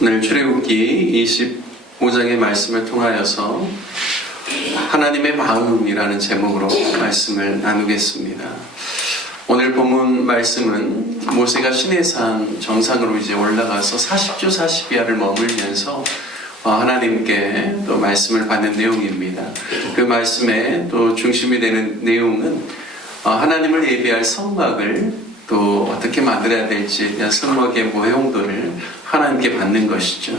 오늘 출애굽기 25장의 말씀을 통하여서 하나님의 마음이라는 제목으로 말씀을 나누겠습니다. 오늘 본문 말씀은 모세가 시내산 정상으로 이제 올라가서 40주 40야를 머물면서 하나님께 또 말씀을 받는 내용입니다. 그 말씀의 또 중심이 되는 내용은 하나님을 예배할 성막을 또 어떻게 만들어야 될지에 대한 성막의 모형도를 하나님께 받는 것이죠.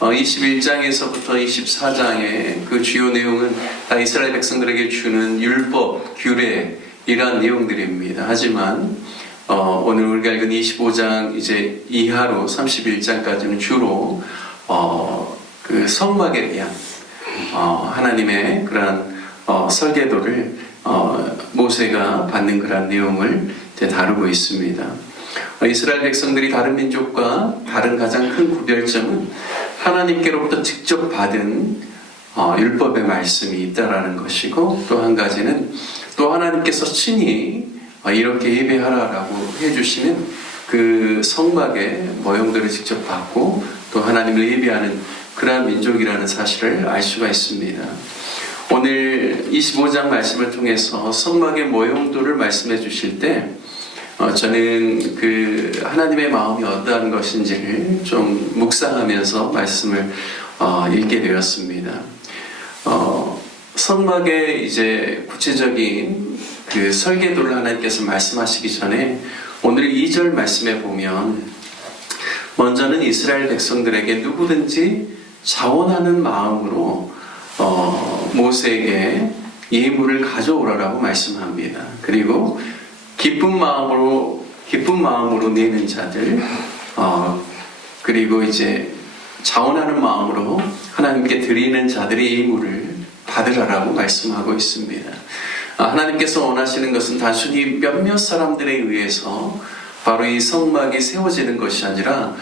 21장에서부터 24장의 그 주요 내용은 다 이스라엘 백성들에게 주는 율법, 규례 이러한 내용들입니다. 하지만 오늘 우리가 읽은 25장 이제 이하로 31장까지는 주로 그 성막에 대한 하나님의 그러한 설계도를 모세가 받는 그런 내용을 이제 다루고 있습니다. 이스라엘 백성들이 다른 민족과 다른 가장 큰 구별점은 하나님께로부터 직접 받은 율법의 말씀이 있다라는 것이고, 또 한 가지는 또 하나님께서 친히 이렇게 예배하라라고 해주시는 그 성막의 모형들을 직접 받고 또 하나님을 예배하는 그러한 민족이라는 사실을 알 수가 있습니다. 오늘 25장 말씀을 통해서 성막의 모형도를 말씀해 주실 때 저는 그 하나님의 마음이 어떠한 것인지를 좀 묵상하면서 말씀을 읽게 되었습니다. 성막의 이제 구체적인 그 설계도를 하나님께서 말씀하시기 전에 오늘 2절 말씀에 보면 먼저는 이스라엘 백성들에게 누구든지 자원하는 마음으로 모세에게 예물을 가져오라라고 말씀합니다. 그리고 기쁜 마음으로 내는 자들, 그리고 이제 자원하는 마음으로 하나님께 드리는 자들의 예물을 받으라라고 말씀하고 있습니다. 하나님께서 원하시는 것은 단순히 몇몇 사람들에 의해서 바로 이 성막이 세워지는 것이 아니라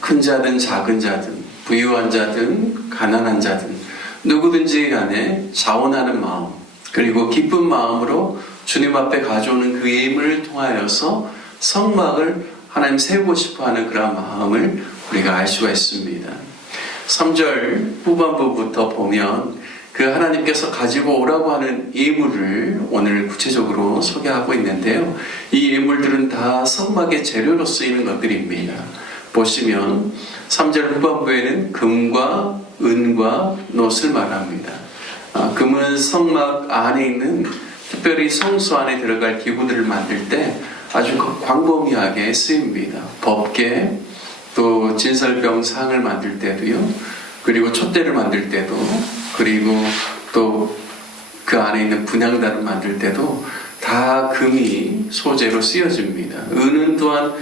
큰 자든 작은 자든 부유한 자든 가난한 자든 누구든지 간에 자원하는 마음, 그리고 기쁜 마음으로 주님 앞에 가져오는 그 예물을 통하여서 성막을 하나님 세우고 싶어하는 그런 마음을 우리가 알 수가 있습니다. 3절 후반부부터 보면 그 하나님께서 가지고 오라고 하는 예물을 오늘 구체적으로 소개하고 있는데요. 이 예물들은 다 성막의 재료로 쓰이는 것들입니다. 보시면 3절 후반부에는 금과 은과 놋을 말합니다. 금은 성막 안에 있는 특별히 성소 안에 들어갈 기구들을 만들 때 아주 광범위하게 쓰입니다. 법궤, 또 진설병 상을 만들 때도요, 그리고 촛대를 만들 때도, 그리고 또 그 안에 있는 분향단을 만들 때도 다 금이 소재로 쓰여집니다. 은은 또한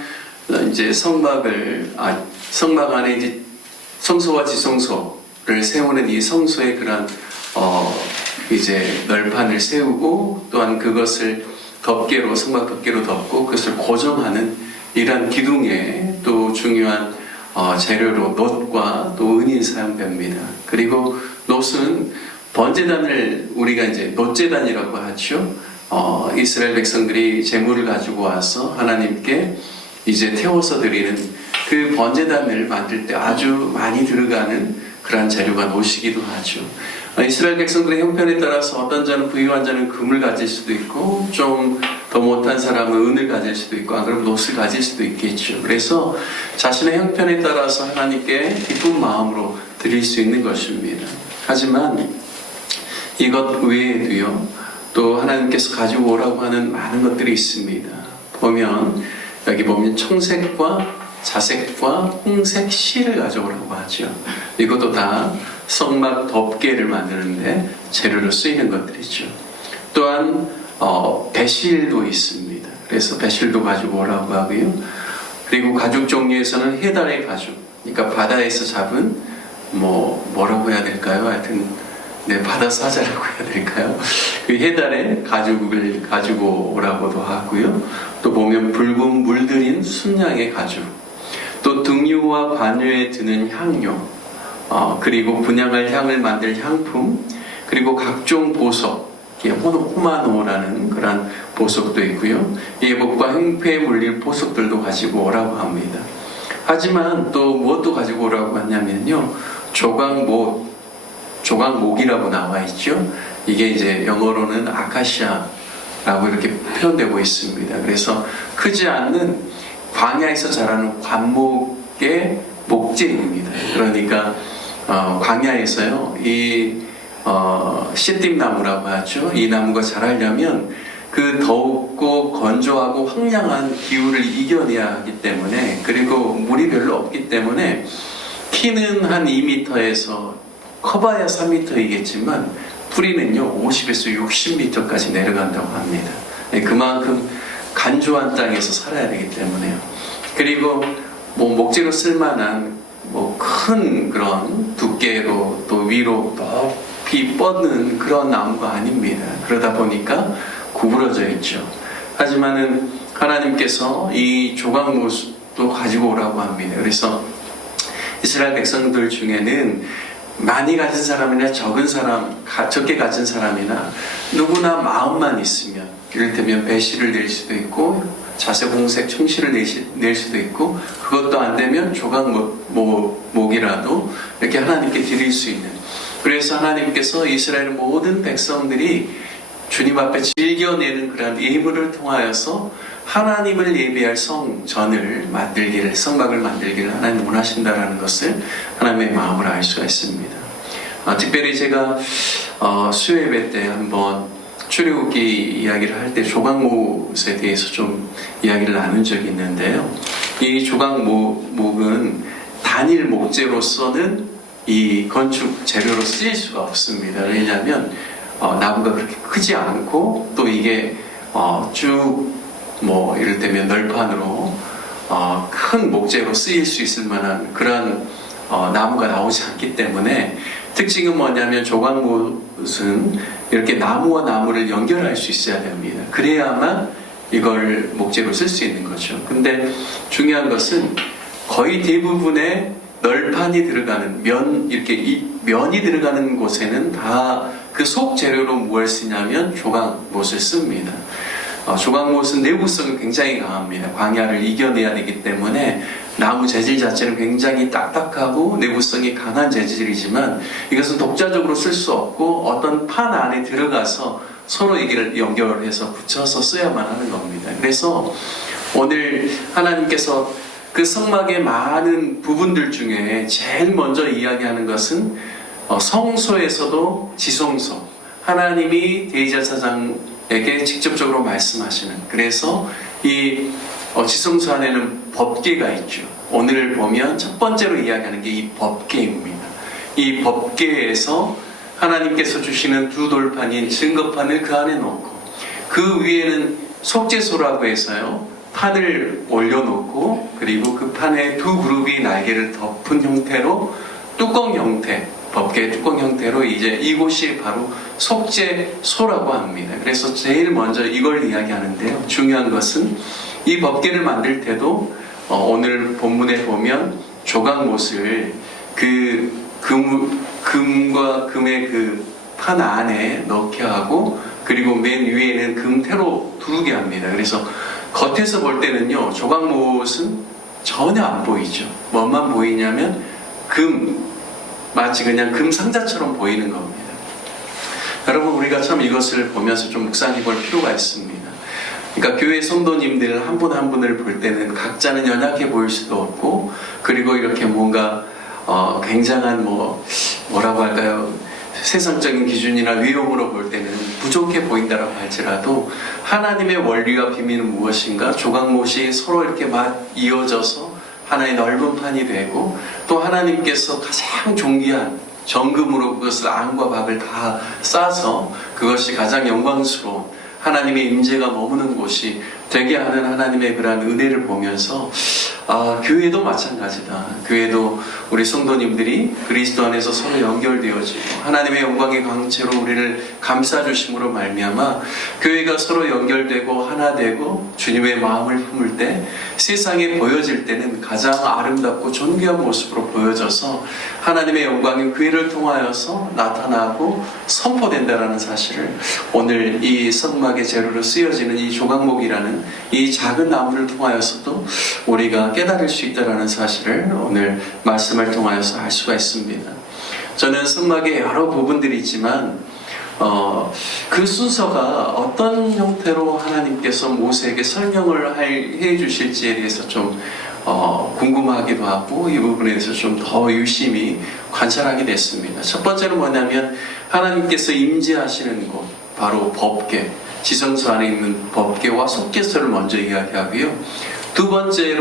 이제 성막 안에 이제 성소와 지성소를 세우는 이 성소의 그런 이제 널판을 세우고 또한 그것을 덮개로, 성막 덮개로 덮고 그것을 고정하는 이러한 기둥에 또 중요한 재료로 놋과 또 은이 사용됩니다. 그리고 놋은 번제단을 우리가 이제 놋제단이라고 하죠. 이스라엘 백성들이 제물을 가지고 와서 하나님께 이제 태워서 드리는 그 번제단을 만들 때 아주 많이 들어가는 그러한 재료가 놋이기도 하죠. 이스라엘 백성들의 형편에 따라서 어떤 자는 부유한 자는 금을 가질 수도 있고 좀 더 못한 사람은 은을 가질 수도 있고 안 그러면 놋을 가질 수도 있겠죠. 그래서 자신의 형편에 따라서 하나님께 기쁜 마음으로 드릴 수 있는 것입니다. 하지만 이것 외에도요, 또 하나님께서 가지고 오라고 하는 많은 것들이 있습니다. 여기 보면 청색과 자색과 홍색 실을 가져오라고 하죠. 이것도 다 성막 덮개를 만드는데 재료로 쓰이는 것들이죠. 또한 배실도 있습니다. 그래서 배실도 가지고 오라고 하고요. 그리고 가죽 종류에서는 해달의 가죽, 그러니까 바다에서 잡은 뭐라고 해야 될까요? 하여튼 바다 사자라고 해야 될까요? 그 해달의 가죽을 가지고 오라고도 하고요. 또 보면 붉은 물들인 순양의 가죽, 또 등유와 관유에 드는 향료, 그리고 분향할 향을 만들 향품, 그리고 각종 보석, 호마노라는 그런 보석도 있고요. 예복과 행패에 물릴 보석들도 가지고 오라고 합니다. 하지만 또 무엇도 가지고 오라고 하냐면요, 조각목이라고 나와 있죠. 이게 이제 영어로는 아카시아라고 이렇게 표현되고 있습니다. 그래서 크지 않는 광야에서 자라는 관목의 목재입니다. 그러니까 광야에서요, 이 씨띠나무라고 하죠. 이 나무가 자라려면 그 더욱고 건조하고 황량한 기후를 이겨내야 하기 때문에, 그리고 물이 별로 없기 때문에 키는 한 2m에서 커봐야 3m이겠지만 뿌리는요 50에서 60m까지 내려간다고 합니다. 그만큼 간조한 땅에서 살아야 되기 때문에요. 그리고 뭐 목재로 쓸만한 뭐 큰 그런 두께로 또 위로 높이 뻗는 그런 나무가 아닙니다. 그러다 보니까 구부러져 있죠. 하지만은 하나님께서 이 조각못도 가지고 오라고 합니다. 그래서 이스라엘 백성들 중에는 많이 가진 사람이나 적게 가진 사람이나 누구나 마음만 있으면, 이를테면 배실을 낼 수도 있고 자색, 청실을 낼 수도 있고, 그것도 안 되면 조각목이라도 이렇게 하나님께 드릴 수 있는, 그래서 하나님께서 이스라엘 모든 백성들이 주님 앞에 즐겨내는 그런 예물을 통하여서 하나님을 예배할 성막을 만들기를 하나님 원하신다라는 것을 하나님의 마음을 알 수가 있습니다. 특별히 제가 수요예배 때 한번 출애굽기 이야기를 할 때 조각못에 대해서 좀 이야기를 나눈 적이 있는데요. 이 조각목은 단일 목재로서는 이 건축 재료로 쓰일 수가 없습니다. 왜냐하면 나무가 그렇게 크지 않고, 또 이게 이를테면 널판으로 큰 목재로 쓰일 수 있을 만한 그런 나무가 나오지 않기 때문에, 특징은 뭐냐면 조각못은 이렇게 나무와 나무를 연결할 수 있어야 됩니다. 그래야만 이걸 목재로 쓸 수 있는 거죠. 근데 중요한 것은 거의 대부분의 널판이 들어가는 면이 들어가는 곳에는 다 그 속 재료로 무엇을 쓰냐면 조각못을 씁니다. 조각못은 내구성이 굉장히 강합니다. 광야를 이겨내야 되기 때문에 나무 재질 자체는 굉장히 딱딱하고 내구성이 강한 재질이지만, 이것은 독자적으로 쓸 수 없고 어떤 판 안에 들어가서 서로 이걸 연결해서 붙여서 써야만 하는 겁니다. 그래서 오늘 하나님께서 그 성막의 많은 부분들 중에 제일 먼저 이야기하는 것은 성소에서도 지성소, 하나님이 대제사장에게 직접적으로 말씀하시는, 그래서 이 지성소 안에는 법궤가 있죠. 오늘 보면 첫 번째로 이야기하는 게 이 법궤입니다. 이 법궤에서 하나님께서 주시는 두 돌판인 증거판을 그 안에 놓고, 그 위에는 속죄소라고 해서요 판을 올려놓고, 그리고 그 판에 두 그룹이 날개를 덮은 형태로 뚜껑 형태, 법궤 뚜껑 형태로 이제 이곳이 바로 속죄소라고 합니다. 그래서 제일 먼저 이걸 이야기하는데요. 중요한 것은 이 법궤를 만들 때도 오늘 본문에 보면 조각못을 그 금과 금의 그 판 안에 넣게 하고, 그리고 맨 위에는 금태로 두르게 합니다. 그래서 겉에서 볼 때는요 조각못은 전혀 안 보이죠. 뭐만 보이냐면 마치 그냥 금 상자처럼 보이는 겁니다. 여러분, 우리가 참 이것을 보면서 좀 묵상해 볼 필요가 있습니다. 그러니까 교회 성도님들 한 분 한 분을 볼 때는 각자는 연약해 보일 수도 없고, 그리고 이렇게 뭔가 굉장한 뭐라고 할까요? 세상적인 기준이나 위험으로 볼 때는 부족해 보인다라고 할지라도, 하나님의 원리와 비밀은 무엇인가? 조각못이 서로 이렇게 이어져서 하나의 넓은 판이 되고, 또 하나님께서 가장 존귀한 정금으로 그것을 앙과 박을 다 싸서 그것이 가장 영광스러운 하나님의 임재가 머무는 곳이 되게 하는 하나님의 그러한 은혜를 보면서, 교회도 마찬가지다. 교회도 우리 성도님들이 그리스도 안에서 서로 연결되어지고 하나님의 영광의 광채로 우리를 감싸주심으로 말미암아 교회가 서로 연결되고 하나 되고 주님의 마음을 품을 때, 세상에 보여질 때는 가장 아름답고 존귀한 모습으로 보여져서 하나님의 영광이 교회를 통하여서 나타나고 선포된다라는 사실을 오늘 이 성막의 재료로 쓰여지는 이 조각목이라는 있지만 이 작은 나무를 통하여서도 우리가 깨달을 수 있다는 사실을 오늘 말씀을 통하여서 알 수가 있습니다. 저는 성막에 여러 부분들이 있지만 그 순서가 어떤 형태로 하나님께서 모세에게 설명을 해 주실지에 대해서 좀 궁금하기도 하고 이 부분에 대해서 좀 더 유심히 관찰하게 됐습니다. 첫 번째는 뭐냐면 하나님께서 임재하시는 곳, 바로 법궤, 지성소 안에 있는 법궤와 속죄소를 먼저 이야기하고요. 두 번째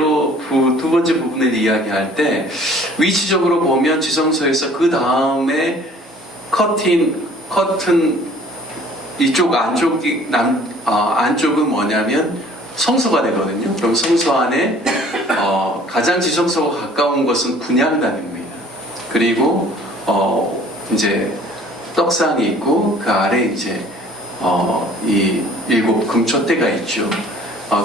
부분을 이야기할 때 위치적으로 보면 지성소에서 그 다음에 커튼 이쪽 안쪽은 뭐냐면 성소가 되거든요. 그럼 성소 안에 가장 지성소가 가까운 것은 분향단입니다. 그리고 이제 떡상이 있고 그 아래 이제 이 7 금촛대가 있죠.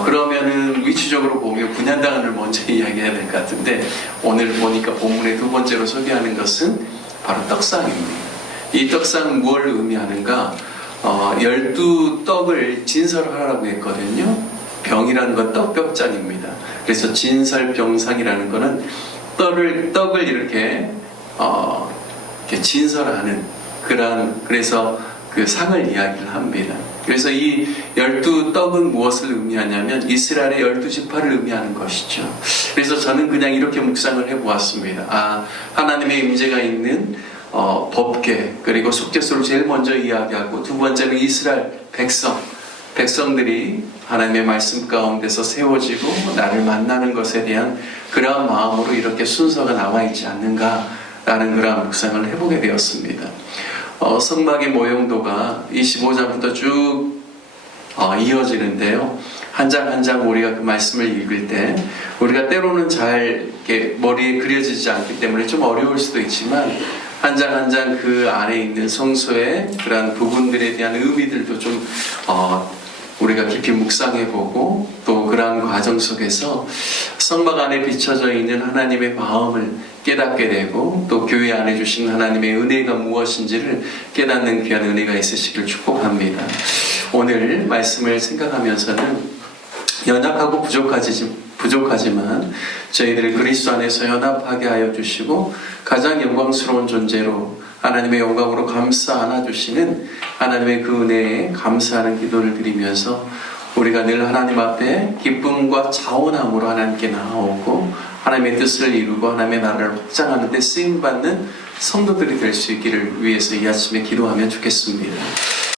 그러면은 위치적으로 보면 분향단을 먼저 이야기해야 될 것 같은데 오늘 보니까 본문의 두 번째로 소개하는 것은 바로 떡상입니다. 이 떡상은 무엇을 의미하는가? 12떡을 진설하라고 했거든요. 병이라는 건 떡벽잔입니다. 그래서 진설병상이라는 거는 떡을 이렇게 진설하는 그래서 그 상을 이야기를 합니다. 그래서 이 12떡은 무엇을 의미하냐면 이스라엘의 12지파를 의미하는 것이죠. 그래서 저는 그냥 이렇게 묵상을 해보았습니다. 하나님의 임재가 있는 법궤, 그리고 속죄소를 제일 먼저 이야기하고 두 번째는 이스라엘 백성들이 하나님의 말씀 가운데서 세워지고 나를 만나는 것에 대한 그러한 마음으로 이렇게 순서가 나와 있지 않는가라는 그러한 묵상을 해보게 되었습니다. 성막의 모형도가 25장부터 쭉 이어지는데요. 한 장 한 장 우리가 그 말씀을 읽을 때 우리가 때로는 잘 이렇게 머리에 그려지지 않기 때문에 좀 어려울 수도 있지만 한 장 한 장 그 안에 있는 성소의 그러한 부분들에 대한 의미들도 좀 우리가 깊이 묵상해보고 또 그러한 과정 속에서 성막 안에 비춰져 있는 하나님의 마음을 깨닫게 되고 또 교회 안에 주신 하나님의 은혜가 무엇인지를 깨닫는 귀한 은혜가 있으시길 축복합니다. 오늘 말씀을 생각하면서는 연약하고 부족하지만 저희들을 그리스도 안에서 연합하게 하여 주시고 가장 영광스러운 존재로 하나님의 영광으로 감싸 안아주시는 하나님의 그 은혜에 감사하는 기도를 드리면서 우리가 늘 하나님 앞에 기쁨과 자원함으로 하나님께 나아오고 하나님의 뜻을 이루고 하나님의 나라를 확장하는 데 쓰임받는 성도들이 될 수 있기를 위해서 이 아침에 기도하면 좋겠습니다.